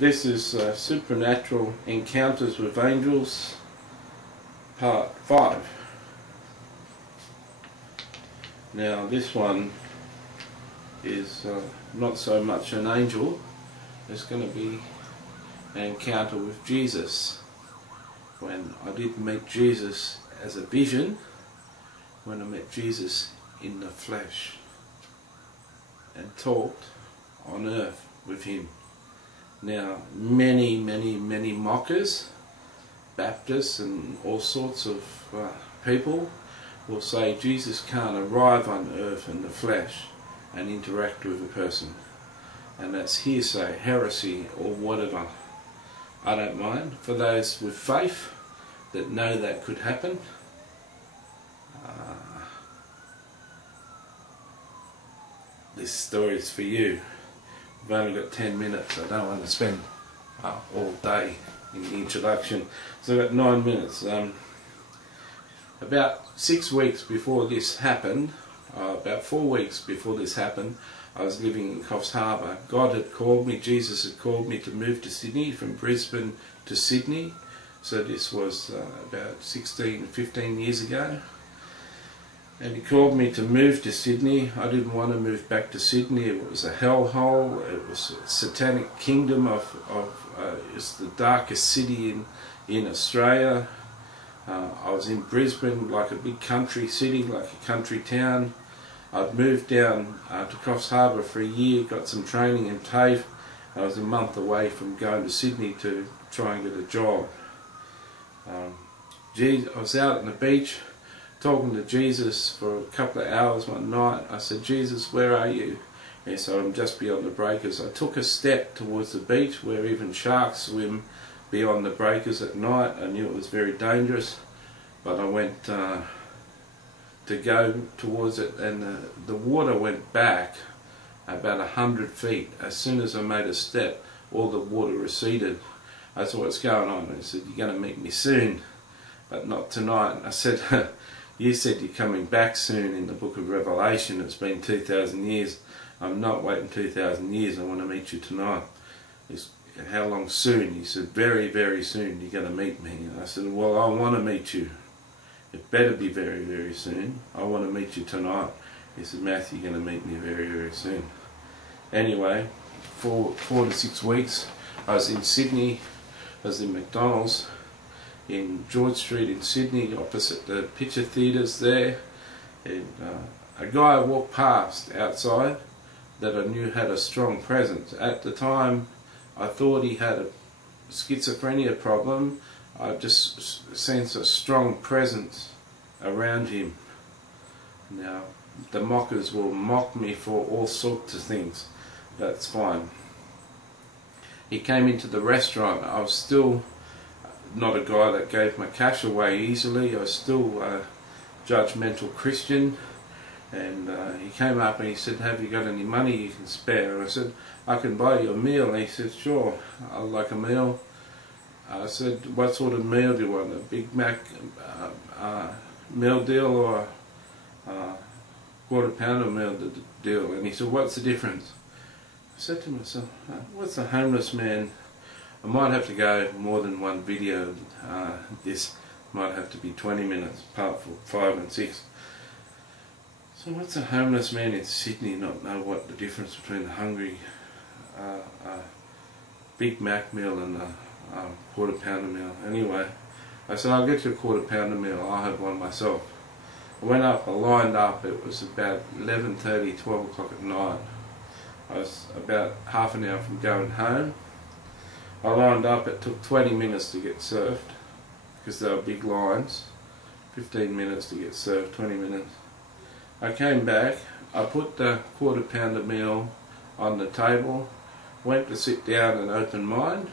This is Supernatural Encounters with Angels, Part 5. Now this one is not so much an angel. It's going to be an encounter with Jesus. When I did meet Jesus as a vision, when I met Jesus in the flesh and talked on earth with him. Now many mockers, Baptists and all sorts of people will say Jesus can't arrive on earth in the flesh and interact with a person, and that's hearsay, heresy or whatever. I don't mind. For those with faith that know that could happen, this story is for you. We've only got 10 minutes. I don't want to spend all day in the introduction, so I've got 9 minutes. About 6 weeks before this happened, about 4 weeks before this happened, I was living in Coffs Harbour. God had called me, Jesus had called me to move to Sydney, from Brisbane to Sydney. So this was about 15 years ago. And he called me to move to Sydney. I didn't want to move back to Sydney. It was a hellhole. It was a satanic kingdom it's the darkest city in Australia. I was in Brisbane, like a big country city, like a country town. I'd moved down to Coffs Harbour for a year, got some training in TAFE. I was a month away from going to Sydney to try and get a job. I was out on the beach talking to Jesus for a couple of hours one night. I said, Jesus, where are you? And so I'm just beyond the breakers. I took a step towards the beach where even sharks swim beyond the breakers at night. I knew it was very dangerous, but I went to go towards it, and the water went back about 100 feet. As soon as I made a step, all the water receded. I said, what's going on? And he said, you're going to meet me soon, but not tonight. And I said, you said you're coming back soon in the book of Revelation. It's been 2,000 years. I'm not waiting 2,000 years. I want to meet you tonight. He said, how long soon? He said, very soon you're going to meet me. And I said, well, I want to meet you. It better be very soon. I want to meet you tonight. He said, Matthew, you're going to meet me very soon. Anyway, 4 to 6 weeks, I was in Sydney. I was in McDonald's in George Street in Sydney, opposite the picture theatres there, and a guy walked past outside that I knew had a strong presence. At the time I thought he had a schizophrenia problem. I just sensed a strong presence around him. Now the mockers will mock me for all sorts of things. That's fine. He came into the restaurant. I was still not a guy that gave my cash away easily. I was still a judgmental Christian. And he came up and he said, have you got any money you can spare? And I said, I can buy you a meal. And he said, sure, I'd like a meal. I said, what sort of meal do you want? A Big Mac meal deal or a quarter pounder meal deal? And he said, what's the difference? I said to myself, what's a homeless man? I might have to go more than one video. This might have to be 20 minutes, part 5 and 6. So what's a homeless man in Sydney not know what the difference between a hungry Big Mac meal and a quarter pounder meal? Anyway, I said, I'll get you a quarter pounder meal, I'll have one myself. I went up, I lined up. It was about 11:30, 12 o'clock at night. I was about half an hour from going home. I lined up. It took 20 minutes to get served because there were big lines. 15 minutes to get served, 20 minutes. I came back, I put the quarter pounder meal on the table, went to sit down and open mine.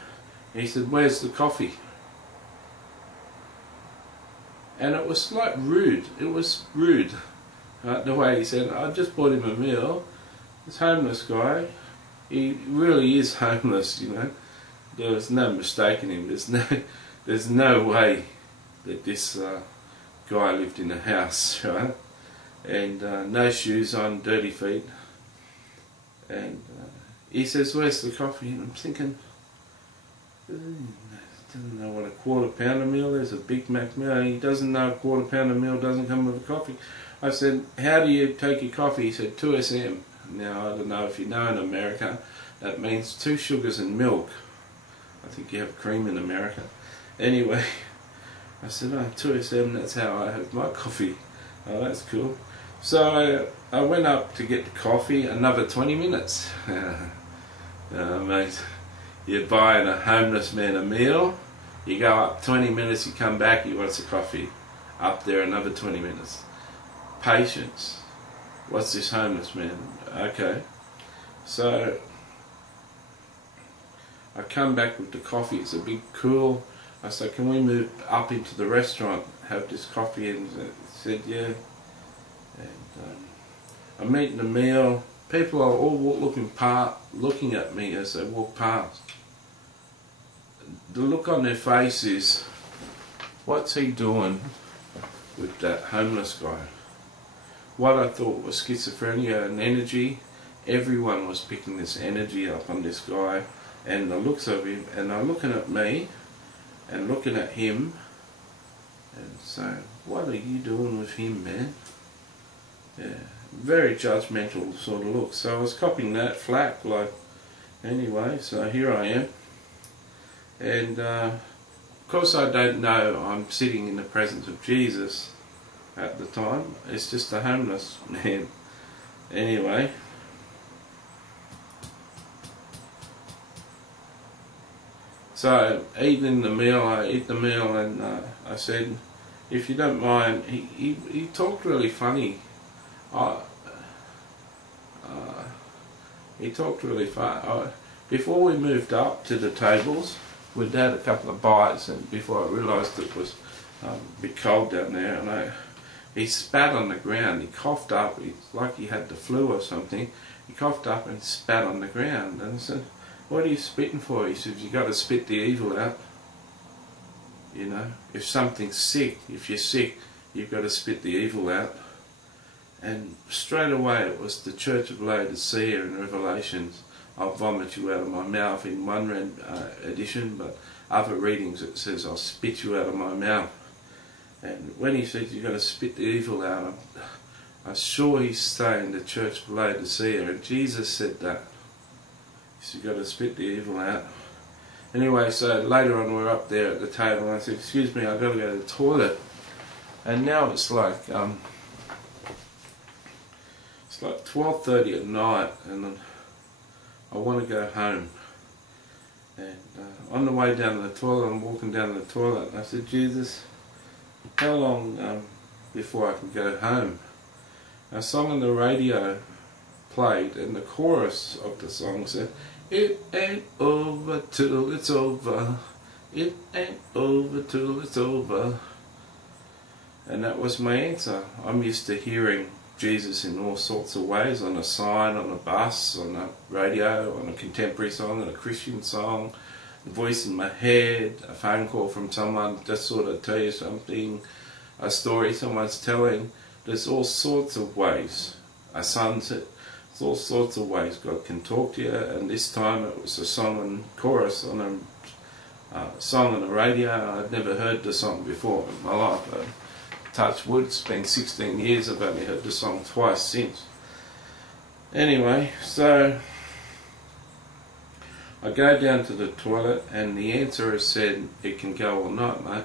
He said, where's the coffee? And it was like rude. It was rude. The way he said, I just bought him a meal. This homeless guy, he really is homeless, you know. There was no mistaking him. There's no way that this guy lived in a house, right? And no shoes on, dirty feet. And he says, where's the coffee? And I'm thinking, doesn't know what a quarter pounder meal is, a Big Mac meal. He doesn't know a quarter pounder meal doesn't come with a coffee. I said, how do you take your coffee? He said, 2SM. Now, I don't know if you know, in America, that means 2 sugars and milk. I think you have cream in America. Anyway, I said, oh, 2SM, that's how I have my coffee. Oh, that's cool. So I went up to get the coffee, another 20 minutes. Mate, you're buying a homeless man a meal, you go up 20 minutes, you come back, he wants a coffee. Up there another 20 minutes. Patience. What's this homeless man? Okay. So I come back with the coffee, it's a big cool. I said, can we move up into the restaurant, have this coffee? And he said, yeah. And I'm eating the meal. People are all looking at me as they walk past. The look on their face is, what's he doing with that homeless guy? What I thought was schizophrenia and energy, everyone was picking this energy up on this guy, and the looks of him, and they're looking at me and looking at him and saying, what are you doing with him, man? Yeah, very judgmental sort of look. So I was copying that flack, like, anyway, so here I am. And of course I don't know I'm sitting in the presence of Jesus at the time. It's just a homeless man. Anyway, so eating the meal, I eat the meal, and I said, if you don't mind, he talked really funny. He talked really funny. Before we moved up to the tables, we'd had a couple of bites, and before I realised it was a bit cold down there, and he spat on the ground. He coughed up, it's like he had the flu or something. He coughed up and spat on the ground, and I said, what are you spitting for? He said, you got to spit the evil out. You know, if something's sick, if you're sick, you've got to spit the evil out. And straight away it was the Church of Laodicea in Revelations. I'll vomit you out of my mouth in one edition, but other readings it says I'll spit you out of my mouth. And when he said you've got to spit the evil out, I'm sure he's saying the Church of Laodicea, and Jesus said that. He said you've got to spit the evil out. Anyway, so later on we're up there at the table, and I said, excuse me, I've got to go to the toilet. And now it's like 12:30 at night, and I want to go home. And on the way down to the toilet, I'm walking down to the toilet, and I said, Jesus, how long before I can go home? A song on the radio played, and the chorus of the song said, it ain't over till it's over, it ain't over till it's over. And that was my answer. I'm used to hearing Jesus in all sorts of ways, on a sign, on a bus, on a radio, on a contemporary song, on a Christian song, a voice in my head, a phone call from someone just sort of tell you something, a story someone's telling. There's all sorts of ways. A sunset, there's all sorts of ways God can talk to you, and this time it was a song and chorus on a song on the radio. I'd never heard the song before in my life. Touch wood, it's been 16 years, I've only heard the song twice since. Anyway, so I go down to the toilet, and the answer has said, it can go all night, mate.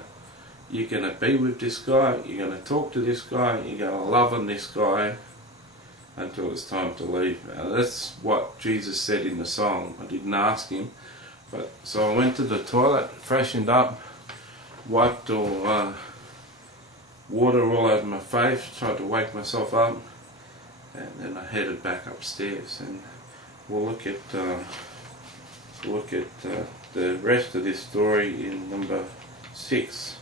You're going to be with this guy, you're going to talk to this guy, you're going to love on this guy until it's time to leave. Now, that's what Jesus said in the song. I didn't ask him, but so I went to the toilet, freshened up, wiped all water all over my face, tried to wake myself up, and then I headed back upstairs. And we'll look at the rest of this story in number 6.